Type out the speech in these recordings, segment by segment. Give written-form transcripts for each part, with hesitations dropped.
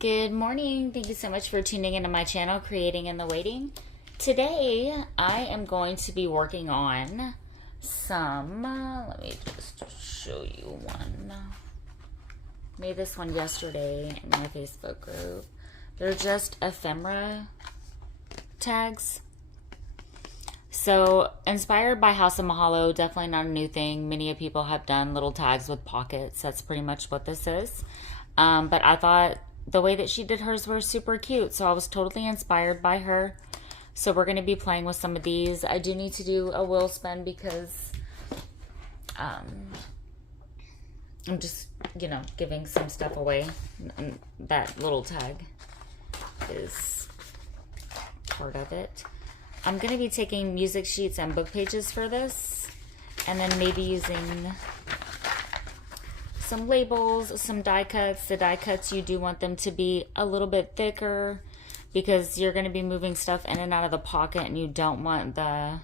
Good morning. Thank you so much for tuning into my channel, Creating in the Waiting. Today, I am going to be working on some, let me just show you one. Made this one yesterday in my Facebook group. They're just ephemera tags. So, inspired by House of Mahalo, definitely not a new thing. Many people have done little tags with pockets. That's pretty much what this is. But I thought the way that she did hers were super cute, so I was totally inspired by her. So we're going to be playing with some of these. I do need to do a wheel spin because I'm just, giving some stuff away. And that little tag is part of it. I'm going to be taking music sheets and book pages for this, and then maybe using some labels, some die cuts. The die cuts, you do want them to be a little bit thicker because you're going to be moving stuff in and out of the pocket, and you don't want the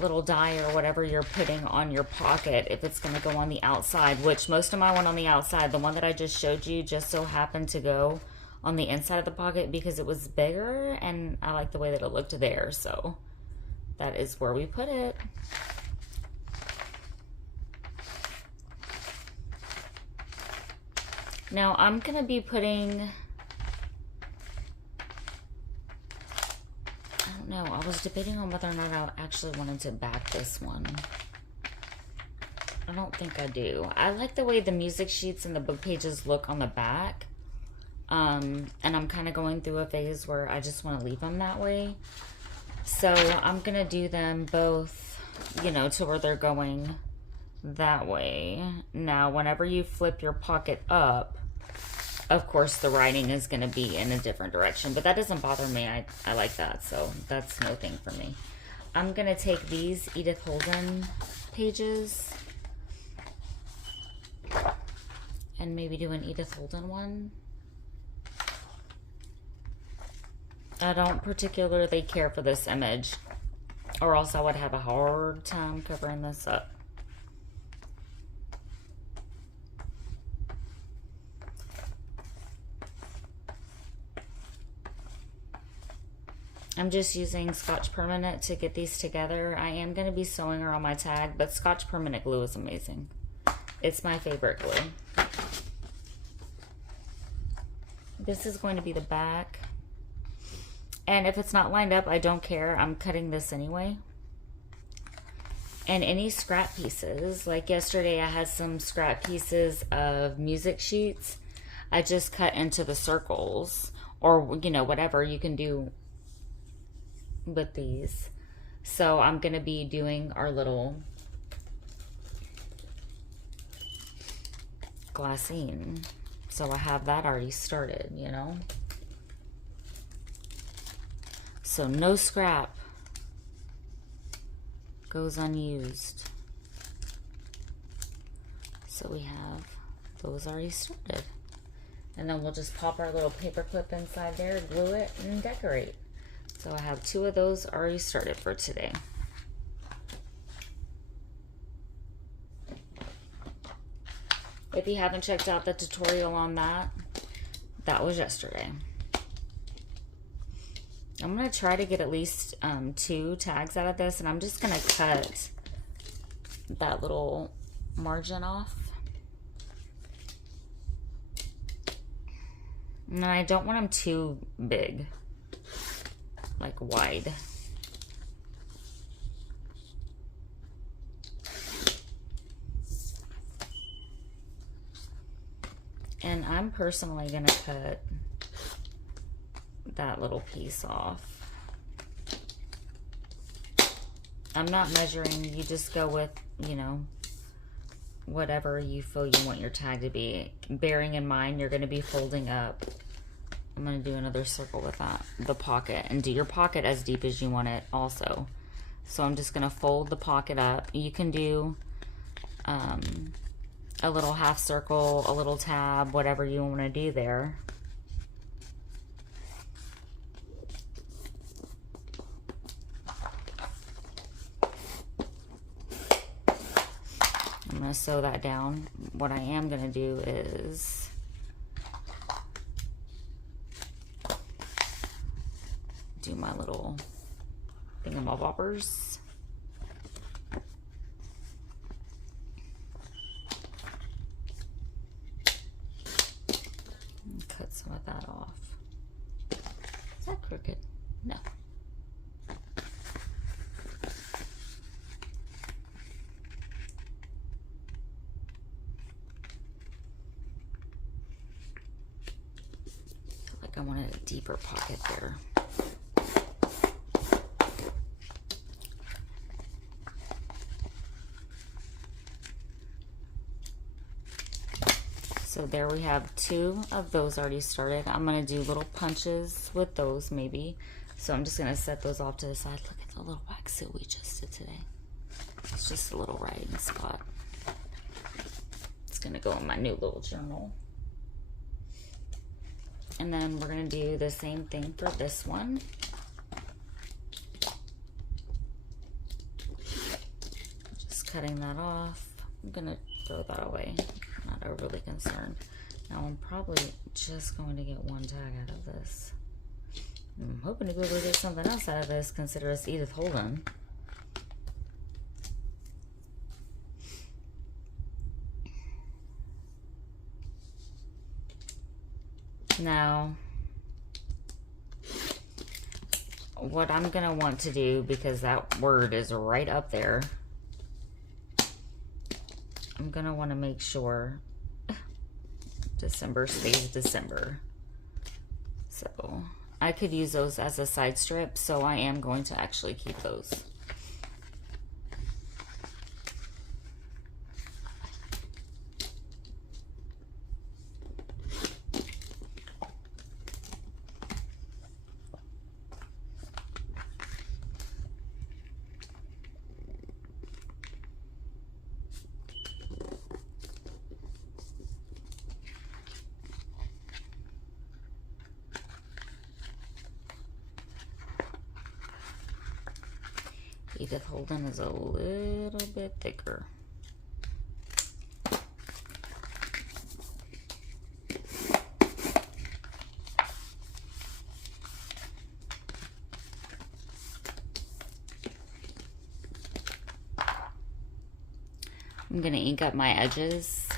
little die or whatever you're putting on your pocket if it's going to go on the outside, which most of mine went on the outside. The one that I just showed you just so happened to go on the inside of the pocket because it was bigger, and I like the way that it looked there, so that is where we put it. Now I'm going to be putting, I don't know, I was debating on whether or not I actually wanted to back this one. I don't think I do. I like the way the music sheets and the book pages look on the back. And I'm kind of going through a phase where I just want to leave them that way. So I'm going to do them both, to where they're going that way. Now, whenever you flip your pocket up, of course, the writing is going to be in a different direction, but that doesn't bother me. I like that, so that's no thing for me. I'm going to take these Edith Holden pages and maybe do an Edith Holden one. I don't particularly care for this image, or else I would have a hard time covering this up. I'm just using Scotch Permanent to get these together. I am going to be sewing around my tag, but Scotch Permanent glue is amazing. It's my favorite glue. This is going to be the back. And if it's not lined up, I don't care. I'm cutting this anyway. And any scrap pieces, like yesterday I had some scrap pieces of music sheets. I just cut into the circles, or, whatever you can do with these. So I'm going to be doing our little glassine. So I have that already started, So no scrap goes unused. So we have those already started. And then we'll just pop our little paper clip inside there, glue it, and decorate. So I have 2 of those already started for today. If you haven't checked out the tutorial on that, that was yesterday. I'm going to try to get at least 2 tags out of this, and I'm just going to cut that little margin off. And I don't want them too big, like wide. And I'm personally going to cut that little piece off. I'm not measuring, you just go with, whatever you feel you want your tag to be. Bearing in mind, you're going to be folding up. I'm going to do another circle with that, the pocket, and do your pocket as deep as you want it also. So I'm just going to fold the pocket up. You can do a little half circle, a little tab, whatever you want to do there. I'm going to sew that down. What I am going to do is do my little thingamabobbers. And cut some of that off. Is that crooked? No. I wanted a deeper pocket there. So there we have 2 of those already started. I'm going to do little punches with those maybe. So I'm just going to set those off to the side. Look at the little wax suit we just did today. It's just a little writing spot. It's going to go in my new little journal. And then we're going to do the same thing for this one. Just cutting that off. I'm going to throw that away. I'm not overly concerned. Now I'm probably just going to get 1 tag out of this. I'm hoping to be able to get something else out of this, consider it's Edith Holden. Now, what I'm going to want to do, because that word is right up there, I'm going to want to make sure December stays December. So I could use those as a side strip, so I am going to actually keep those. Edith Holden is a little bit thicker. I'm going to ink up my edges.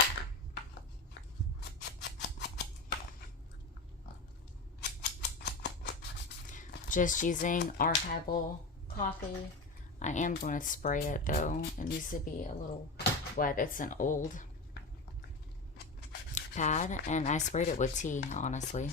Just using archival coffee. I am going to spray it though. It needs to be a little wet. It's an old pad and I sprayed it with tea, honestly.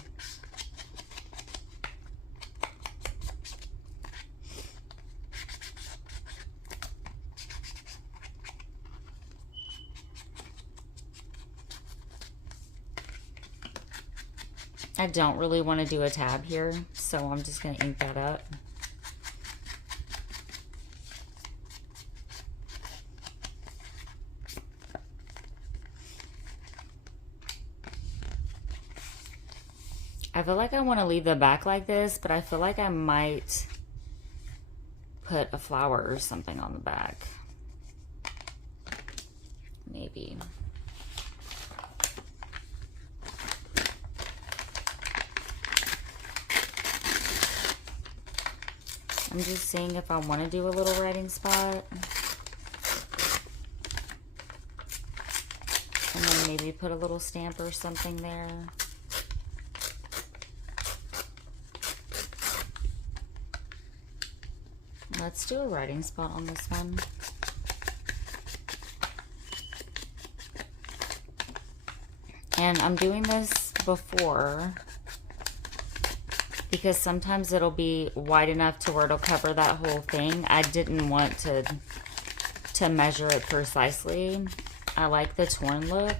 I don't really want to do a tab here, so I'm just going to ink that up. I feel like I want to leave the back like this, but I feel like I might put a flower or something on the back. Maybe. I'm just seeing if I want to do a little writing spot. And then maybe put a little stamp or something there. Let's do a writing spot on this one. And I'm doing this before because sometimes it'll be wide enough to where it'll cover that whole thing. I didn't want to measure it precisely. I like the torn look.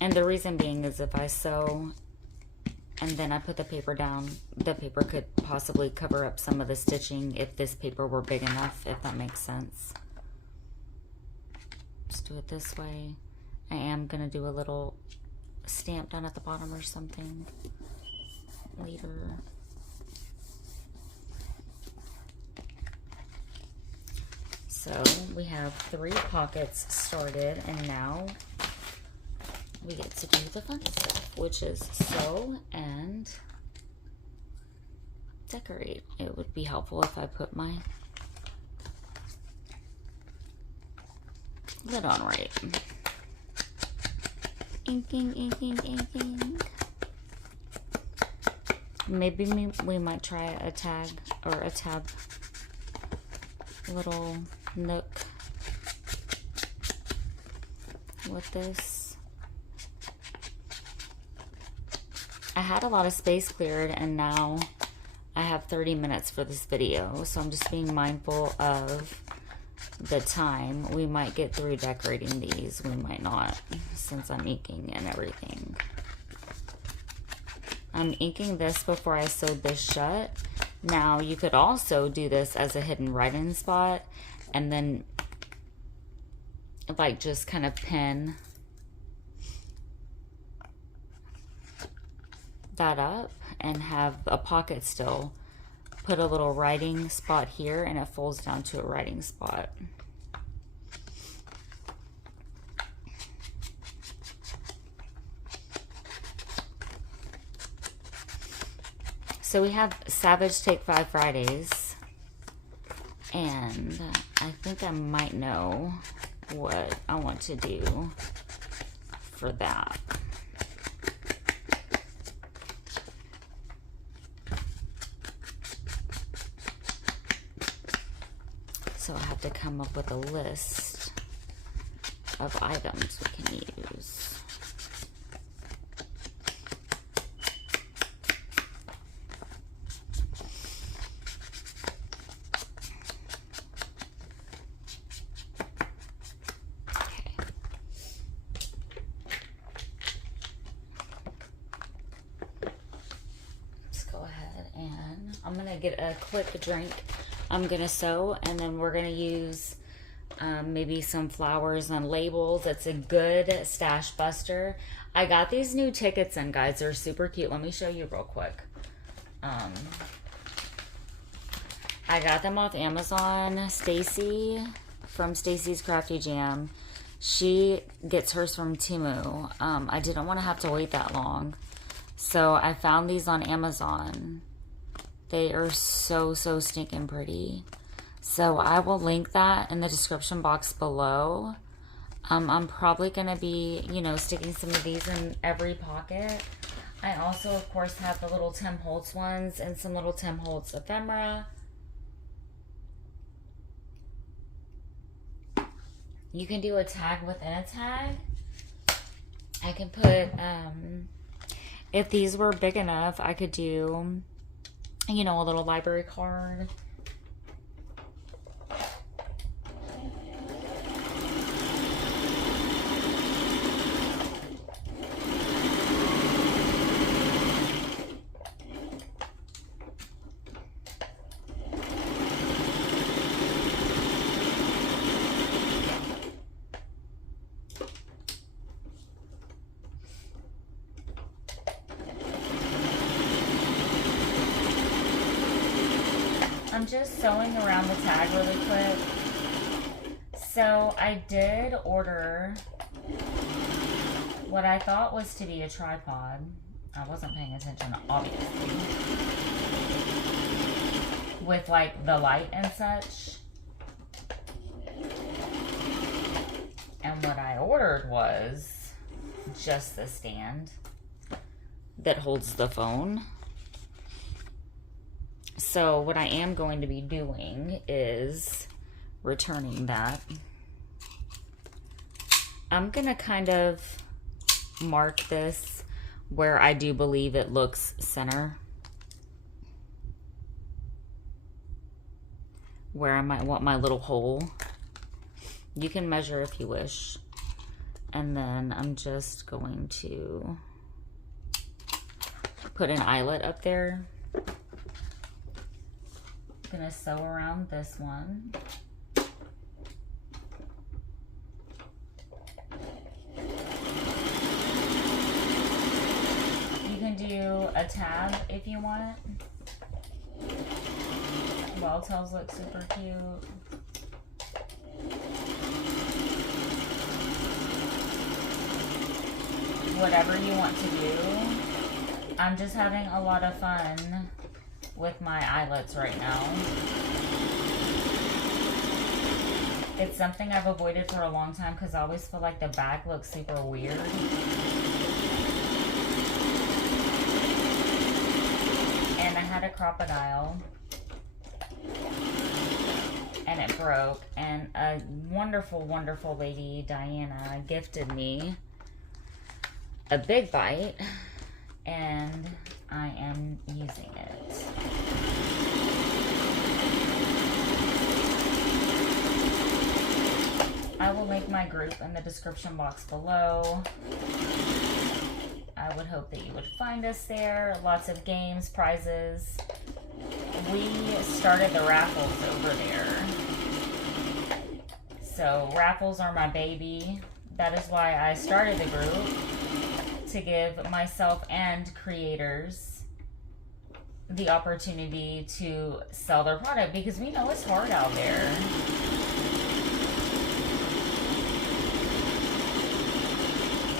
And the reason being is if I sew and then I put the paper down. The paper could possibly cover up some of the stitching if this paper were big enough, if that makes sense. Just do it this way. I am going to do a little stamp down at the bottom or something later. So we have 3 pockets started, and now we get to do the fun stuff, which is sew and decorate. It would be helpful if I put my lid on right. Inking, inking, inking. Maybe we might try a tag or a tab little nook with this. I had a lot of space cleared, and now I have 30 minutes for this video, so I'm just being mindful of the time. We might get through decorating these, we might not, since I'm inking and everything. I'm inking this before I sewed this shut. Now you could also do this as a hidden write-in spot, and then like just kind of pin that up and have a pocket still. Put a little writing spot here, and it folds down to a writing spot. So we have Savage Take 5 Fridays, and I think I might know what I want to do for that. So I have to come up with a list of items we can use. I'm gonna get a quick drink. I'm gonna sew, and then we're gonna use maybe some flowers on labels. It's a good stash buster. I got these new tickets in, guys. They're super cute. Let me show you real quick. I got them off Amazon. Stacy from Stacy's Crafty Jam. She gets hers from Temu. I didn't want to have to wait that long, so I found these on Amazon. They are so stinking pretty. So I will link that in the description box below. I'm probably going to be, you know, sticking some of these in every pocket. I also, of course, have the little Tim Holtz ones and some little Tim Holtz ephemera. You can do a tag within a tag. I can put, if these were big enough, I could do, you know, a little library card. I'm just sewing around the tag really quick. So I did order what I thought was to be a tripod. I wasn't paying attention, obviously. With like the light and such. And what I ordered was just the stand that holds the phone. So what I am going to be doing is returning that. I'm going to kind of mark this where I do believe it looks center. Where I might want my little hole. You can measure if you wish. And then I'm just going to put an eyelet up there. I'm gonna sew around this one. You can do a tab if you want. Wall tails look super cute. Whatever you want to do. I'm just having a lot of fun with my eyelets right now. It's something I've avoided for a long time because I always feel like the bag looks super weird. And I had a crocodile and it broke, and a wonderful, wonderful lady, Diana, gifted me a big bite, and I am using it. I will link my group in the description box below. I would hope that you would find us there. Lots of games, prizes. We started the raffles over there. So raffles are my baby. That is why I started the group, to give myself and creators the opportunity to sell their product, because we know it's hard out there.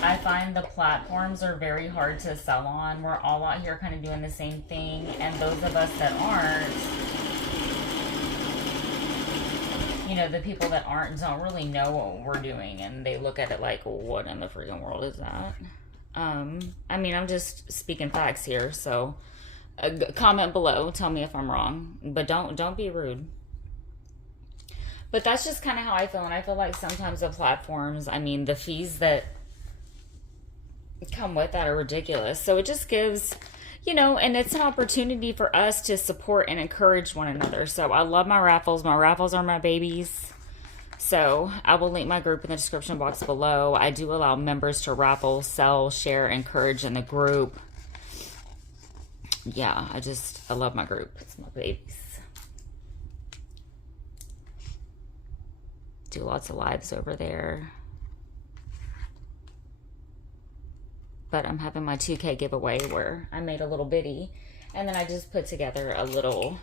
I find the platforms are very hard to sell on. We're all out here kind of doing the same thing, and those of us that aren't, you know, the people that aren't don't really know what we're doing, and they look at it like, what in the freaking world is that? I mean, I'm just speaking facts here, so comment below, tell me if I'm wrong, but don't be rude. But that's just kind of how I feel, and I feel like sometimes the platforms, I mean, the fees that come with that are ridiculous. So it just gives, you know, and it's an opportunity for us to support and encourage one another. So I love my raffles. My raffles are my babies. So I will link my group in the description box below. I do allow members to raffle, sell, share, encourage in the group. Yeah, I love my group. It's my babies. Do lots of lives over there. But I'm having my 2K giveaway where I made a little bitty, and then I just put together a little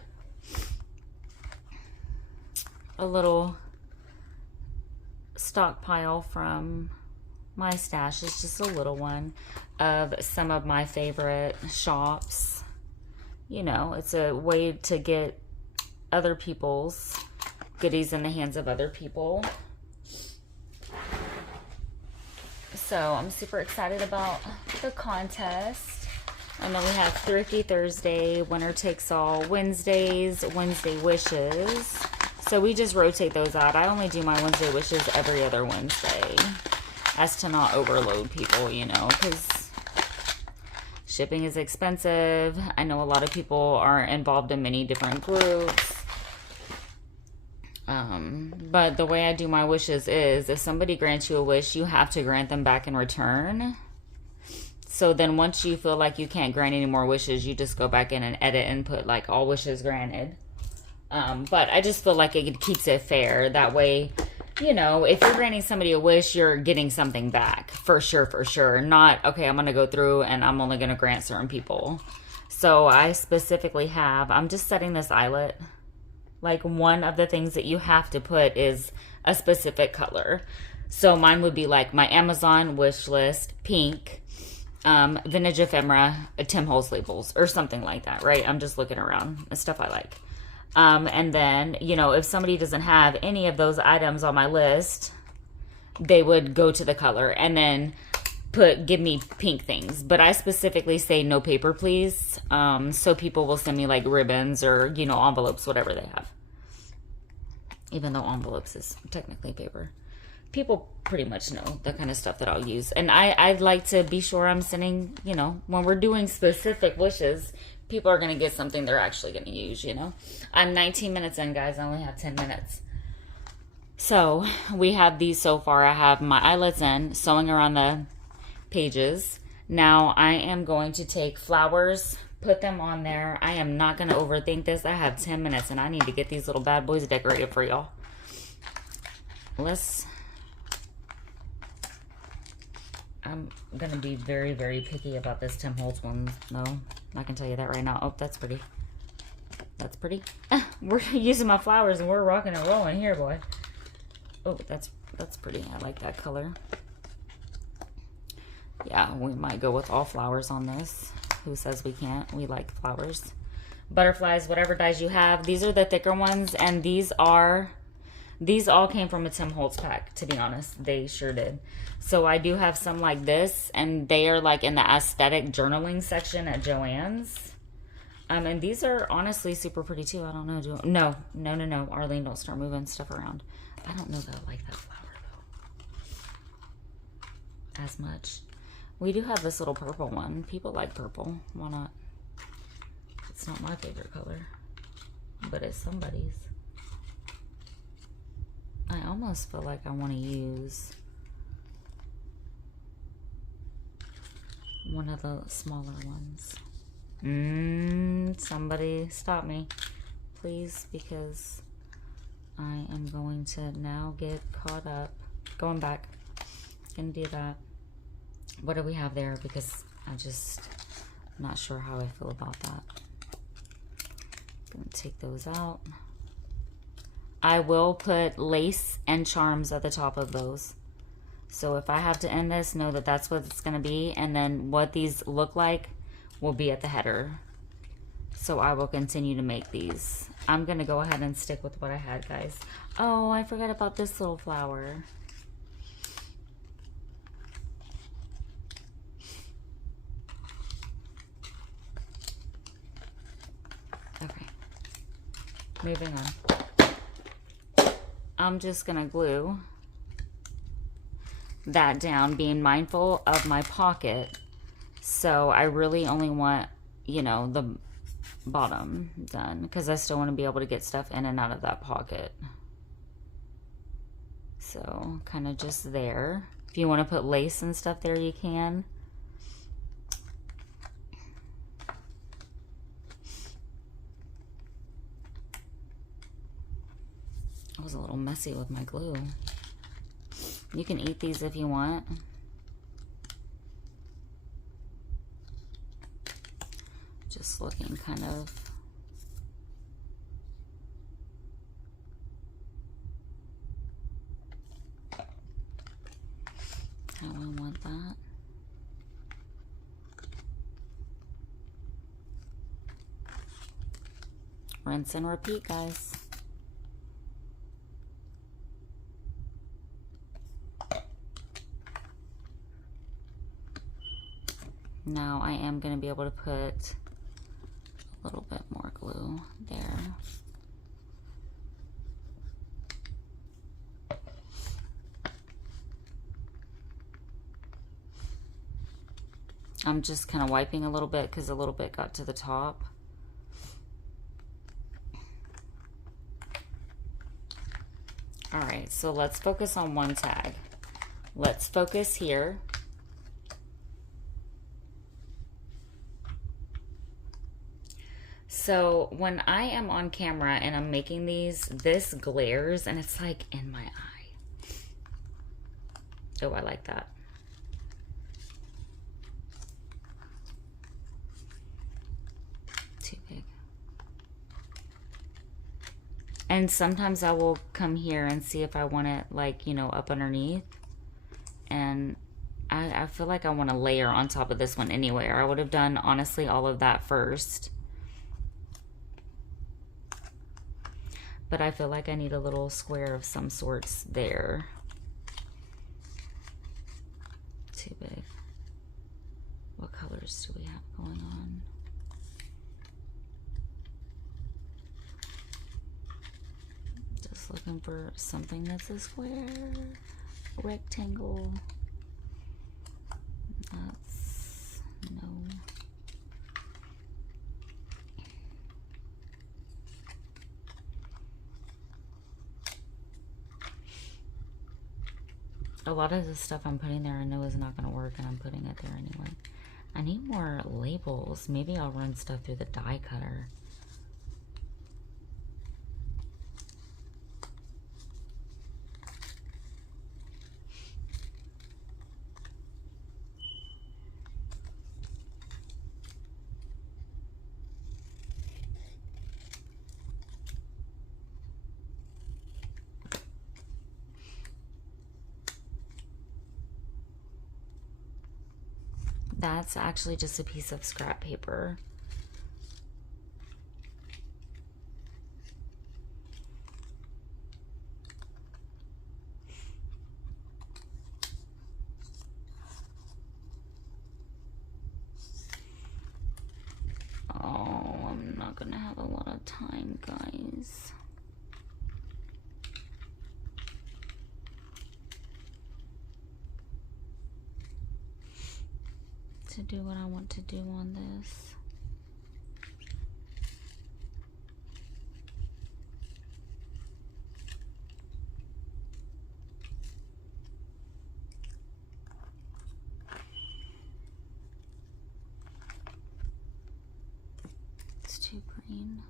stockpile from my stash. It's just a little one of some of my favorite shops. You know, it's a way to get other people's goodies in the hands of other people. So I'm super excited about the contest. And then we have Thrifty Thursday, Winner Takes All Wednesdays, Wednesday Wishes. So we just rotate those out. I only do my Wednesday Wishes every other Wednesday, as to not overload people, you know, because shipping is expensive. I know a lot of people are involved in many different groups. But the way I do my wishes is, if somebody grants you a wish, you have to grant them back in return. So then once you feel like you can't grant any more wishes, you just go back in and edit and put like all wishes granted. But I just feel like it keeps it fair. That way, you know, if you're granting somebody a wish, you're getting something back. For sure, for sure. Not, okay, I'm going to go through and I'm only going to grant certain people. So I specifically have, I'm just setting this eyelet. Like, one of the things that you have to put is a specific color. So mine would be like my Amazon wish list, pink, vintage ephemera, Tim Holtz labels, or something like that, right? I'm just looking around, the stuff I like. And then, you know, if somebody doesn't have any of those items on my list, they would go to the color and then give me pink things. But I specifically say no paper, please. So people will send me like ribbons or, you know, envelopes, whatever they have. Even though envelopes is technically paper. People pretty much know the kind of stuff that I'll use. And I'd like to be sure I'm sending, you know, when we're doing specific wishes, people are going to get something they're actually going to use, you know. I'm 19 minutes in, guys. I only have 10 minutes. So we have these so far. I have my eyelets in, sewing around the pages. Now I am going to take flowers, put them on there. I am not going to overthink this. I have 10 minutes and I need to get these little bad boys decorated for y'all. I'm going to be very, very picky about this Tim Holtz one. No, I can tell you that right now. Oh, that's pretty. That's pretty. We're using my flowers and we're rocking and rolling here, boy. Oh, that's pretty. I like that color. Yeah, we might go with all flowers on this. Who says we can't? We like flowers. Butterflies, whatever dyes you have. These are the thicker ones, and these all came from a Tim Holtz pack, to be honest. They sure did. So I do have some like this, and they are like in the aesthetic journaling section at Joann's. And these are honestly super pretty too. I don't know. No. Arlene, don't start moving stuff around. I don't know that I like that flower though as much. We do have this little purple one. People like purple. Why not? It's not my favorite color, but it's somebody's. I almost feel like I want to use one of the smaller ones. Somebody stop me, please, because I am going to now get caught up. Going back. Gonna do that. What do we have there? Because I'm not sure how I feel about that. Gonna take those out. I will put lace and charms at the top of those. So if I have to end this, know that that's what it's gonna be. And then what these look like will be at the header. So I will continue to make these. I'm gonna go ahead and stick with what I had, guys. Oh, I forgot about this little flower. Okay, moving on. I'm just gonna glue that down, being mindful of my pocket. So I really only want, you know, the bottom done because I still want to be able to get stuff in and out of that pocket. So kind of just there. If you want to put lace and stuff there, you can. I was a little messy with my glue. You can eat these if you want. Just looking kind of how I want that. Rinse and repeat, guys. Now I am going to be able to put a little bit more glue there. I'm just kind of wiping a little bit because a little bit got to the top. All right, so let's focus on one tag. Let's focus here. So when I am on camera and I'm making these, this glares and it's like in my eye. Oh, I like that. Too big. And sometimes I will come here and see if I want it like, you know, up underneath. And I feel like I want to layer on top of this one anyway. Or I would have done, honestly, all of that first. But I feel like I need a little square of some sorts there. Too big. What colors do we have going on? Just looking for something that's a square, rectangle. That's no. A lot of the stuff I'm putting there I know is not going to work, and I'm putting it there anyway. I need more labels. Maybe I'll run stuff through the die cutter. That's actually just a piece of scrap paper. Oh, I'm not gonna have a lot of time, guys. To do what I want to do on this. It's too green.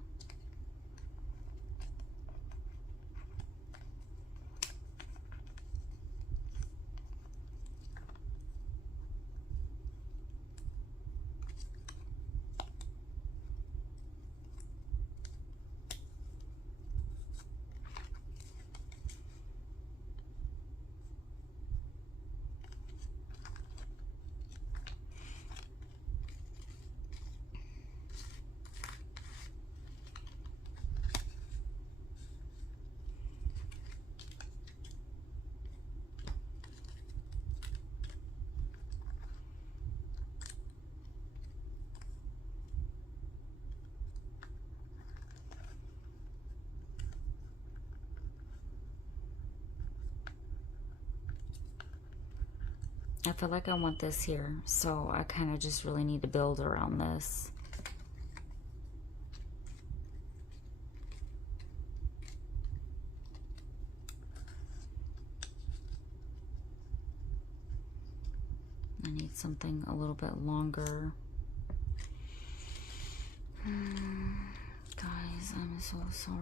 I feel like I want this here, so I kind of just really need to build around this. I need something a little bit longer. Guys, I'm so sorry.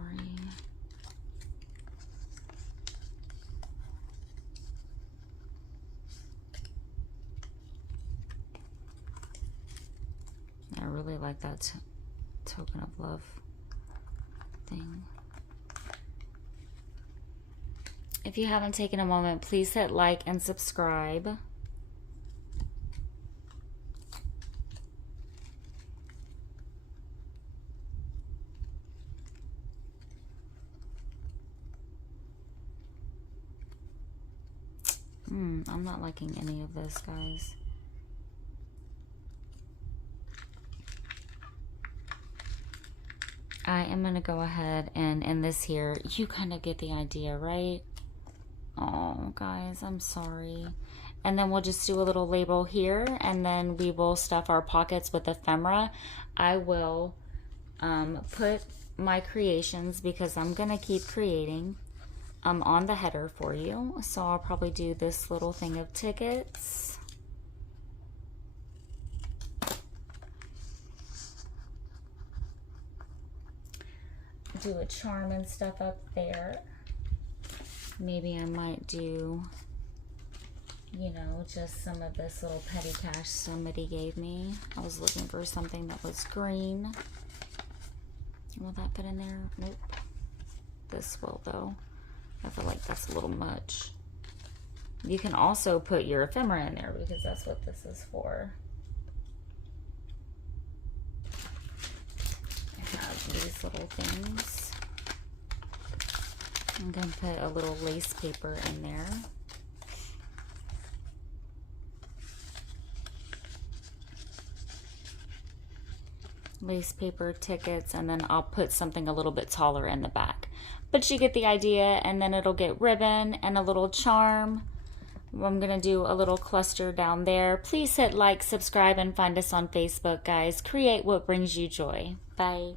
I really like that token of love thing. If you haven't taken a moment, please hit like and subscribe. I'm not liking any of this, guys. I am going to go ahead and end this here. You kind of get the idea, right? Oh, guys, I'm sorry. And then we'll just do a little label here, and then we will stuff our pockets with ephemera. I will put my creations, because I'm going to keep creating, on the header for you. So I'll probably do this little thing of tickets. Do a charm and stuff up there. Maybe I might do, you know, just some of this little petty cash somebody gave me. I was looking for something that was green. Will that fit in there? Nope. This will, though. I feel like that's a little much. You can also put your ephemera in there, because that's what this is for. I have these little things. I'm going to put a little lace paper in there. Lace paper, tickets, and then I'll put something a little bit taller in the back. But you get the idea, and then it'll get ribbon and a little charm. I'm going to do a little cluster down there. Please hit like, subscribe, and find us on Facebook, guys. Create what brings you joy. Bye.